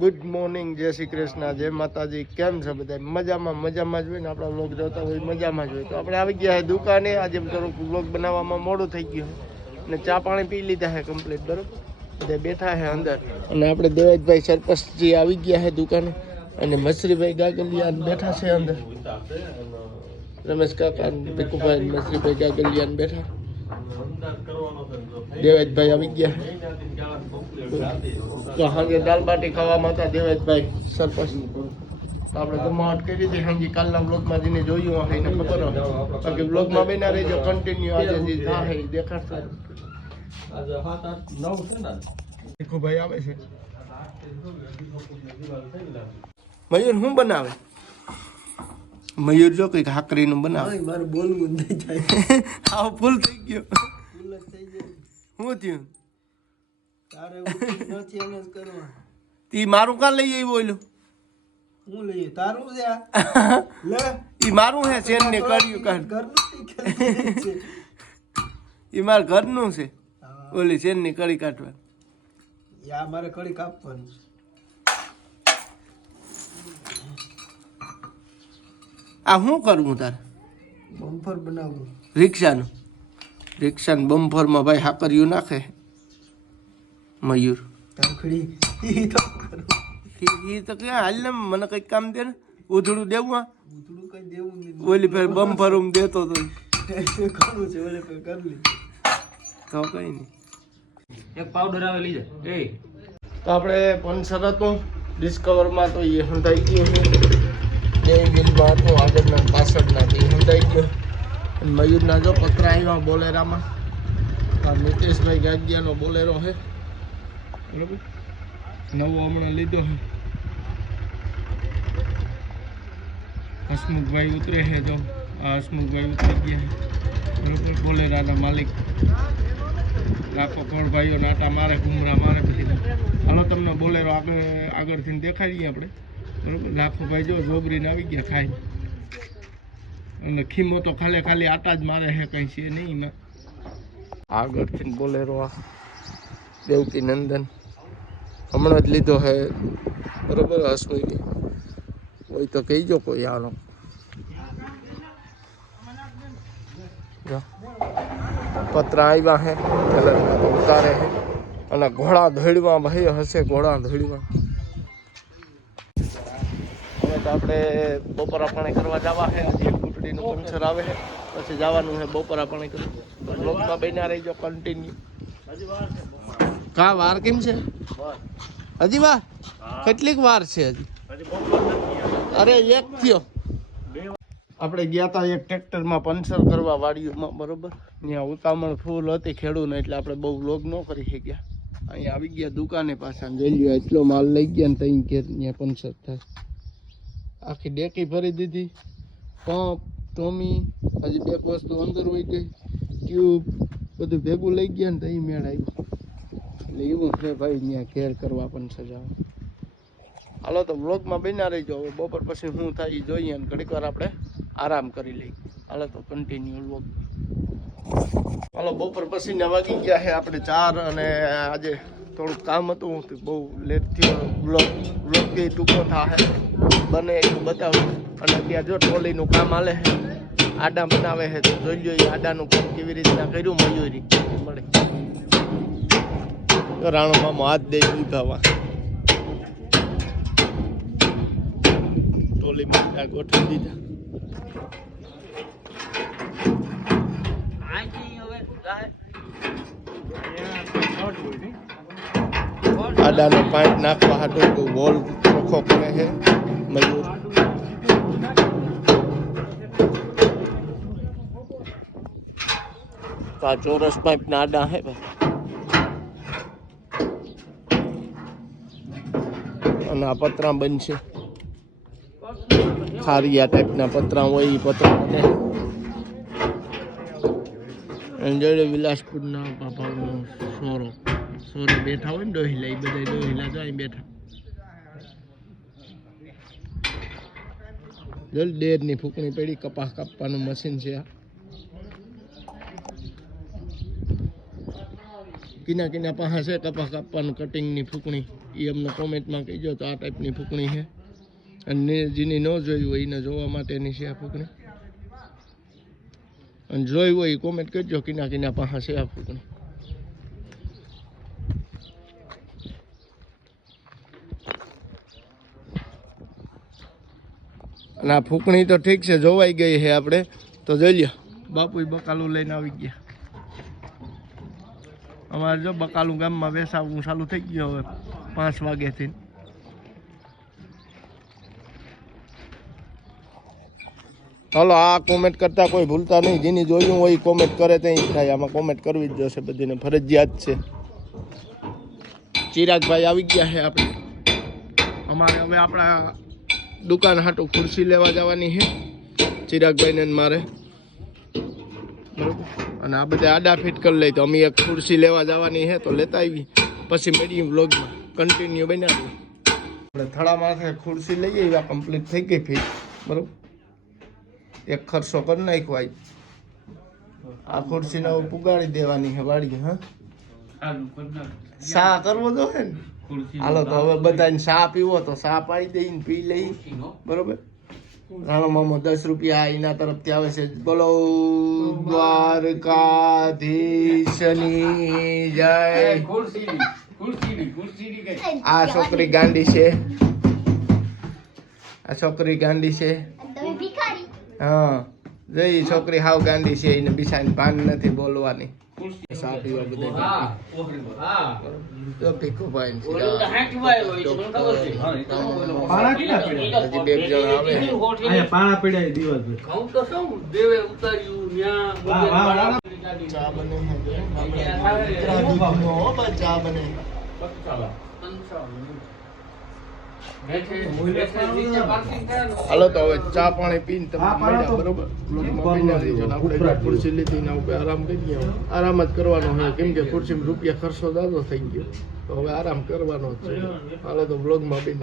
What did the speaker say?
Good morning, જય શ્રી કૃષ્ણ, જય માતાજી. કેમ છે બધા? મજામાં જ હોય ને. આપણા વ્લોગ જોતા હોય મજામાં જ હોય. તો આપણે આવી ગયા છે દુકાને. આજે થોડુંક વ્લોગ બનાવવામાં મોડું થઈ ગયું અને ચા પાણી પી લીધા છે કમ્પ્લીટ. બરોબર, બધા બેઠા છે અંદર. અને આપણે દેવાજભાઈ સરપંચજી આવી ગયા છે દુકાને. અને મસરીભાઈ ગાગલિયાન બેઠા છે અંદર. રમેશ કાકા, ભીખુભાઈ, મસરીભાઈ ગાગલિયાન બેઠા. દેવાજભાઈ આવી ગયા. તો હાજે દાલ બાટી ખાવામાં હતા દેવાજભાઈ સરપંચ. આપણે જમાવટ કરી હતી હાજી. કાલના બ્લોગમાં જેને જોયું હશે એને ખબર હોય. બાકી બ્લોગમાં બેના રહેજો કન્ટિન્યુ. આજે જે થાય એ દેખાડશે. ભીખુભાઈ આવે છે. મયુર શું બનાવે? મયુર જો કઈક હાકરીનું બનાવે. મારે બોલવું નહીં થાય. આવો ફૂલ થઈ ગયો. શું થયું? ઈ મારું કા લઈ આવ્યો ઓલું? હું લઈ તારું છે લે. ઈ મારું હે ચેન ને કર્યું કાઢ. ઈ માર ઘરનું છે. ઓલી ચેન ની કડી કાઢવા. યા મારે કડી કાપવાની. આ શું કરવું તારે? બમ્ફર બનાવવું રિક્ષાનું. રિક્ષાનું બમ્ફરમાં ભાઈ હાકરિયું નાખે મયુર. ઈ તો ક્યાં હાલ ને મને કઈક કામ દે ને. ઉધડું દેવું. આ ઉધડું કઈ દેવું નહીં. ઓલી ફેર બમ્ફર દેતો તો કરું છે. ઓલે ફેર કરી લી તો કઈ નહીં. એક પાવડર આવે લઈ જા. એ તો આપણે પંચર હતું ડિસ્કવરમાં. તો એ હંધાઈ ગયું છે. બે બિલમાં હતું આગળના પાછળના. એ હંધાઈ ગયો. મયુરના જો પતરા આવ્યા બોલેરામાં. નીતેશભાઈ ગાગિયાનો બોલેરો છે. બરાબર, નવો હમણાં લીધો છે. હસમુખભાઈ ઉતરે છે. જો આ હસમુખભાઈ ઉતરી ગયા છે. બરાબર, બોલેરાના માલિક. લાખો કરોડ ભાઈઓ નાટા મારે, ઘુમરા મારે બધી. હાલો તમને બોલેરો આગળથી દેખાડીએ આપણે. બરાબર, લાખો ભાઈ જો જોબરીને આવી ગયા ખાઈ. અને ખીમો તો ખાલી આટા જ મારે છે, કઈ છે નહીં એમાં. આગળથી બોલેરો આ દેવકી નંદન હમણાં જ લીધો છે. બરોબર, હસમુખી હોય તો કહીજો કોઈ. આનો પતરા આવ્યા છે. કલર ઉતારે છે. અને ઘોડા ધોળવા ભાઈ હશે. ઘોડા ધોળવા. હવે તો આપણે બપોરા પાણી કરવા જવા છે. હજી કુટડીનું પંચર આવે છે, પછી જવાનું છે બપોરા પાણી કરવા. બ્લોગમાં બન્યા રહીજો કન્ટિન્યુ. કા વાર કેમ છે? હજી વાર કેટલીક વાર છે હજી? અરે એક થયો. આપણે ગયા હતા એક ટ્રેક્ટરમાં પંચર કરવા વાડીઓમાં. બરોબર, ત્યાં ઉતામણ ફૂલ હતી ખેડૂને, એટલે આપણે બહુ વ્લોગ ન કરી શક્યા. અહીંયા આવી ગયા દુકાને પાછા. જઈ લ્યો એટલો માલ લઈ ગયા ને ત્યાં ઘેર ત્યાં પંચર થાય. આખી ડેકી ભરી દીધી. પંપ ટોમી હજી બે વસ્તુ અંદર હોય ગઈ. ટ્યુબ બધું ભેગું લઈ ગયા ને ત્યાં મેળ આવ્યો. એટલે એવું છે ભાઈ ત્યાં ઘેર કરવા પણ સજાવ. હાલો તો વ્લોગમાં બન્યા રહીજો. હવે બપોર પછી શું થાય એ જોઈએ અને ઘડીક વાર આપણે આરામ કરી લઈએ. હાલો તો કન્ટિન્યુ વ્લોગ. હાલો બપોર પછીના વાગી ગયા છે આપણે 4. અને આજે થોડુંક કામ હતું. બહુ લેટ થયો. વ્લોગ બી ટૂંકો થાય બને એટલું બતાવું. અને ત્યાં જો ટ્રોલીનું કામ હાલે છે. આડા બનાવે છે. તો જોઈ લો એ આડાનું કામ કેવી રીતના કર્યું મયુરી મળે. રાણો મામો હાથ દઈ દીધા. ટોલીમાં ગોઠવી દીધા. આડાનો પાઇપ નાખવા હાટું તો વોલ ચોખ્ખો કરે છે મયુર. તો આ ચોરસ પાઇપ ના આડા હે ભાઈ. અને આ પતરા બનશે. ખારિયા ટાઈપના પતરા હોય એ પતરા બને. જોડે વિલાસપુરના બાપાનો સોરો બેઠા હોય ને ડોહિલા. એ બધા ડોહિલા જાય બેઠા. જલ્દી ડેરની ફૂકણી પડી. કપાસ કાપવાનું મશીન છે આ. કિના પાસે છે કપાસ કાપવાનું કટિંગની ફૂકણી. એ અમને કોમેન્ટમાં કહીજો. તો આ ટાઈપની ફૂંકણી છે અને જેની ન જોઈ હોય એને જોવા માટેની છે આ ફૂંકણી. અને જોઈ હોય એ કોમેન્ટ કરજો કિના કિના પાસે છે આ ફૂંકણી. અને આ ફૂંકણી તો ઠીક છે જોવાઈ ગઈ છે આપણે તો જોઈ લ્યો. બાપુ બકાલું લઈને આવી ગયા. અમારે જો બકાલું ગામમાં વેસાવું ચાલુ થઈ ગયો હવે 5 વાગ્યાથી. ચાલો આ કોમેન્ટ કરતા કોઈ ભૂલતા નહીં. જેની જોયું હોય કોમેન્ટ કરે ત્યાં થાય. આમાં કોમેન્ટ કરવી જ જોશે બધીને, ફરજિયાત છે. ચિરાગભાઈ આવી ગયા છે આપણે. અમારે હવે આપણા દુકાન હાટું ખુરશી લેવા જવાની છે ચિરાગભાઈને મારે, બરોબર. અને આ બધા આડા ફિટ કરી લઈ તો અમે એક ખુરશી લેવા જવાની છે તો લેતા આવી. પછી મેડિયમ વ્લોગમાં કન્ટિન્યુ બનાવીએ. આપણે થડા માથે ખુરશી લઈ આવ્યા, કમ્પ્લીટ થઈ ગઈ ફિટ, બરોબર. એક ખર્ચો કરી નાખ્યો. આ ખુરશીને પુગાડી દેવાની છે વાડી. હા શા કરવો જોઈએ ને. હાલો તો હવે બધાને શા પીવો તો શા પાડી દઈને પી લઈ, બરોબર. રાણો મામો 10 રૂપિયા એના તરફથી આવે છે. બોલો દ્વારકાધીશની જય. આ છોકરી ગાંડી છે, આ છોકરી ગાંડી છે. હા જઈ છોકરી હાવ ગાંડી છે. એને બિસાની ભાન નથી બોલવાની. શા પીવા બધા ભીખુભાઈ હજી 2 જણ આવે. ચા બને ચા બને. હાલો તો હવે ચા પાણી પીને તમે મળ્યા, બરોબર. આપણે ખુરશી લીધી ને ઉપર આરામ કરીએ. આરામ જ કરવાનો હોય કેમ કે ખુરશીમાં રૂપિયા ખર્ચો દાદો થઈ ગયો તો હવે આરામ કરવાનો જ છે. હાલો તો બ્લોગમાં બી